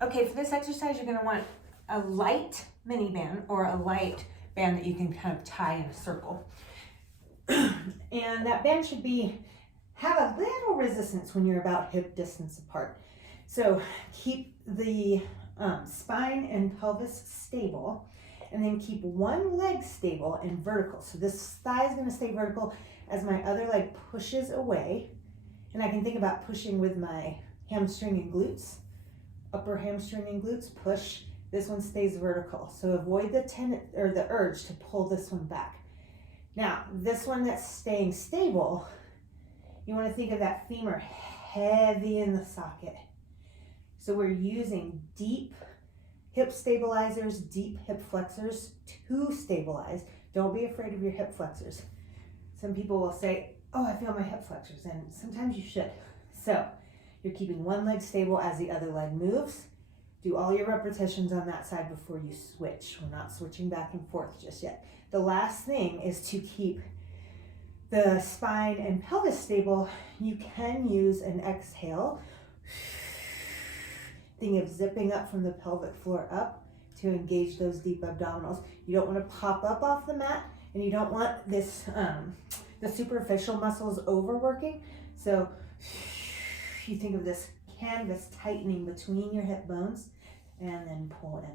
Okay, for this exercise, you're gonna want a light mini band or a light band that you can kind of tie in a circle. And that band should have a little resistance when you're about hip distance apart. So keep the spine and pelvis stable, and then keep one leg stable and vertical. So this thigh is gonna stay vertical as my other leg pushes away. And I can think about pushing with my hamstring and glutes, upper hamstring and glutes, push. This one stays vertical. So avoid the urge to pull this one back. Now, this one that's staying stable, you want to think of that femur heavy in the socket. So we're using deep hip stabilizers, deep hip flexors to stabilize. Don't be afraid of your hip flexors. Some people will say, oh, I feel my hip flexors, and sometimes you should. So you're keeping one leg stable as the other leg moves. Do all your repetitions on that side before you switch. We're not switching back and forth just yet. The last thing is to keep the spine and pelvis stable. You can use an exhale. Think of zipping up from the pelvic floor up to engage those deep abdominals. You don't want to pop up off the mat, and you don't want this the superficial muscles overworking. So you think of this canvas tightening between your hip bones and then pull in.